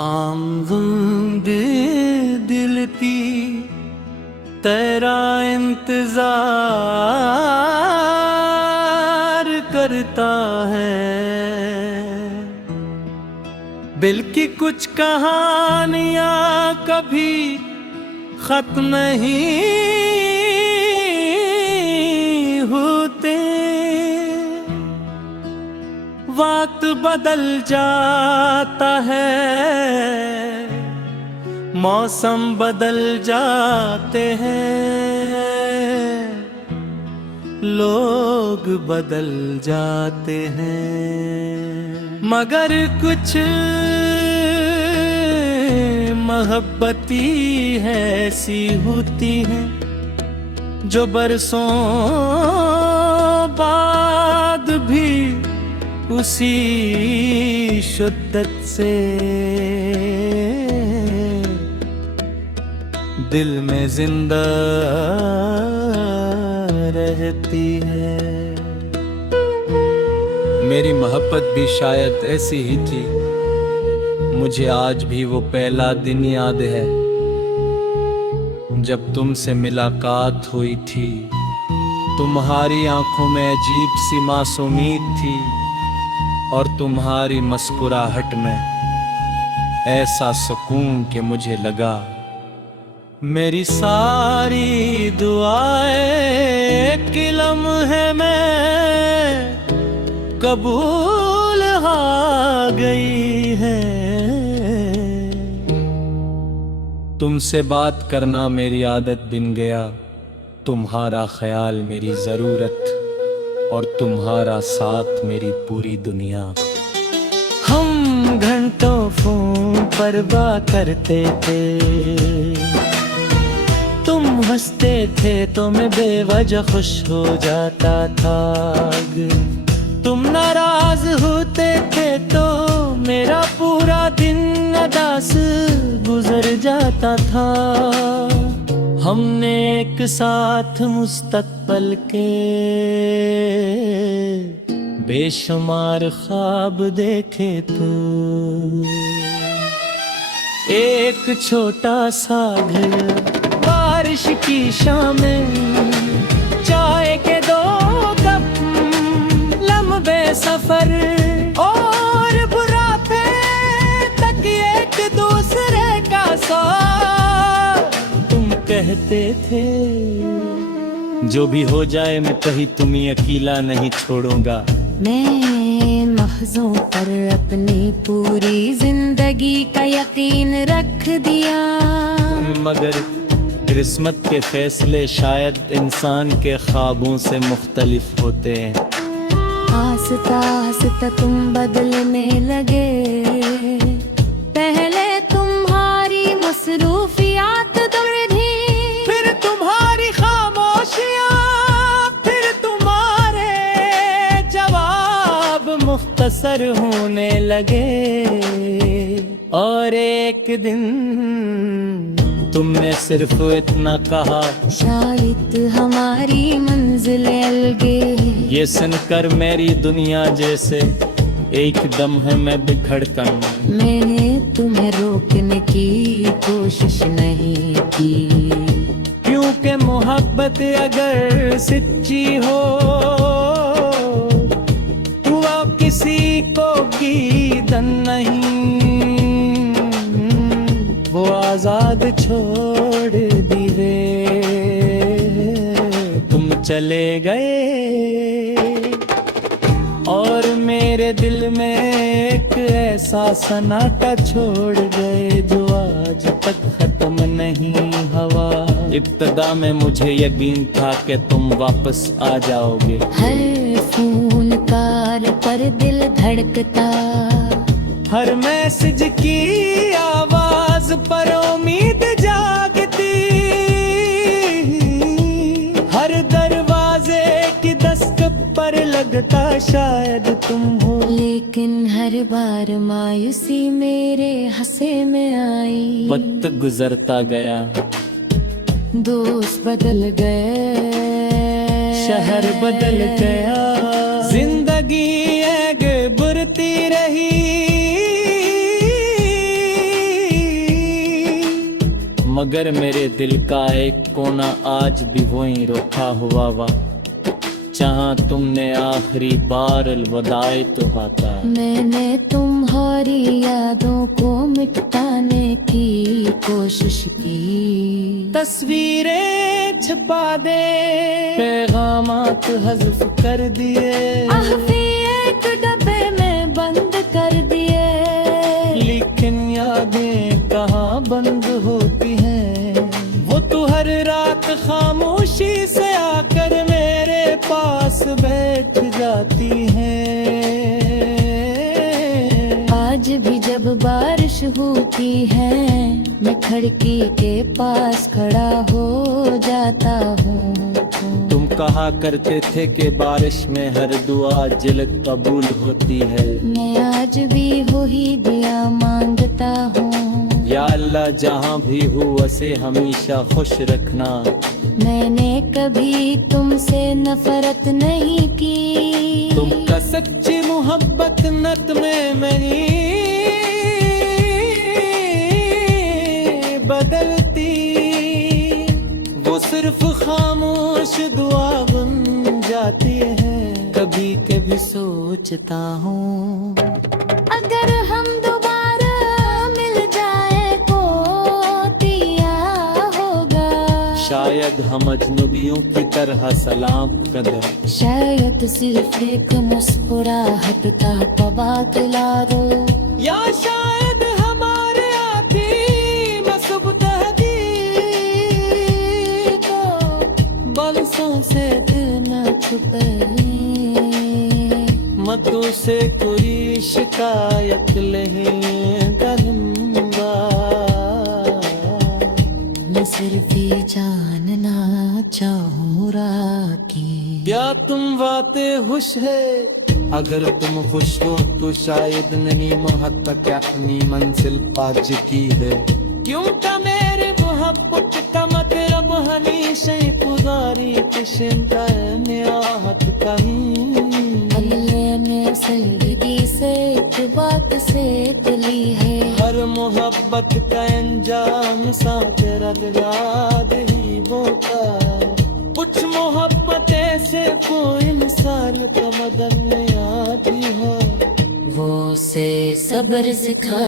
आमदुम दिल ती तेरा इंतजार करता है। दिल की कुछ कहानियां कभी खत्म नहीं होते। वक्त बदल जाता है, मौसम बदल जाते हैं, लोग बदल जाते हैं, मगर कुछ मोहब्बती है ऐसी होती है जो बरसों बाद भी उसी शिद्दत से दिल में जिंदा रहती है। मेरी मोहब्बत भी शायद ऐसी ही थी। मुझे आज भी वो पहला दिन याद है जब तुमसे मुलाकात हुई थी। तुम्हारी आंखों में अजीब सी मासूमियत थी और तुम्हारी मुस्कुराहट में ऐसा सुकून कि मुझे लगा मेरी सारी दुआएं कि लम्हे में कबूल आ गई है। तुमसे बात करना मेरी आदत बन गया, तुम्हारा ख्याल मेरी जरूरत और तुम्हारा साथ मेरी पूरी दुनिया। हम घंटों फोन पर बात करते थे, तुम हंसते थे तो मैं बेवजह खुश हो जाता था। तुम नाराज होते थे तो मेरा पूरा दिन उदास गुजर जाता था। हमने एक साथ मुस्तकबिल के बेशुमार ख्वाब देखे तो एक छोटा सा घर, बारिश की शामें, चाय के 2 कप, लंबे सफर और बुढ़ापे तक एक दूसरे का साथ। तुम कहते थे जो भी हो जाए मैं कहीं तुम्हें अकेला नहीं छोड़ूंगा। मैं महज़ों पर अपनी पूरी जिंदगी का यकीन रख दिया, मगर किस्मत के फैसले शायद इंसान के ख्वाबों से मुख्तलिफ होते हैं। आस्ता आस्ता तुम बदलने लगे, पहले तुम्हारी मसरूफियात बढ़ी, फिर तुम्हारी खामोशियां, फिर तुम्हारे जवाब मुख्तसर होने लगे। और एक दिन तुमने सिर्फ इतना कहा, शायद हमारी मंजिल अलगे। ये सुनकर मेरी दुनिया जैसे एकदम है मैं बिखड़ कर। मैंने तुम्हें रोकने की कोशिश नहीं की, क्योंकि मोहब्बत अगर सच्ची हो तो किसी को गीदन नहीं, वो आजाद छोड़ दिए। तुम चले गए और मेरे दिल में एक ऐसा सन्नाटा छोड़ गए जो आज तक खत्म नहीं हुआ। इब्तिदा में मुझे यकीन था कि तुम वापस आ जाओगे। हर फोन कॉल पर दिल धड़कता, हर मैसेज की आवाज पर उम्मीद जागती, हर दरवाजे की दस्तक पर लगता शायद तुम हो। लेकिन हर बार मायूसी मेरे हंसे में आई। वक्त गुजरता गया, दोस्त बदल गए, शहर बदल गया, जिंदगी आगे बढ़ती रही। मगर मेरे दिल का एक कोना आज भी वहीं रोका हुआ वा, जहाँ तुमने आखिरी बार अलविदाई तो हाथा। मैंने तुम्हारी यादों को मिटाने की कोशिश की, तस्वीरें छुपा दे, पैगामात हज़्फ कर दिए, अहवी एक डब्बे में बंद कर दिए। लेकिन यादें कहाँ बंद होती हैं, वो तो हर रात खामोशी से आकर मेरे पास बैठ जाती हैं। आज भी जब बारिश होती है मैं खिड़की के पास खड़ा हो जाता हूँ। तुम कहा करते थे कि बारिश में हर दुआ जल्द कबूल होती है। मैं आज भी वही दुआ मांगता हूँ, या अल्लाह जहाँ भी हो उसे हमेशा खुश रखना। मैंने कभी तुमसे नफरत नहीं की, तुमका सच्ची मोहब्बत नत में नहीं बदलती, वो सिर्फ खामोश दुआ बन जाती है। कभी कभी सोचता हूँ अगर हम दोबारा मिल जाए तो दिया होगा, शायद हम अजनबियों की तरह सलाम कदर। शायद सिर्फ एक मुस्कुराहट का तबादला दो, या शायद हमारे आखिरी मसब तहदीद को बरसों से दिल न छुपे। मतों से कोई शिकायत नहीं करूँगा, मैं सिर्फ ये जानना चाहूँ राकी, क्या तुम वाते खुश है? अगर तुम खुश हो तो शायद नहीं मोहब्बत अपनी मंजिल पा चुकी है। क्यों का मेरे मोहब्बत का मतलब हमेशा पुजारी किशिंदा नियाहत कहीं। अल्लाह ने जिंदगी से एक बात से तुली है, हर मोहब्बत का अंजाम सा तेरा याद ही होता। कुछ मोहब्बत ऐसे कोई मिसाल का बदलने आती है, वो से सब्र सिखा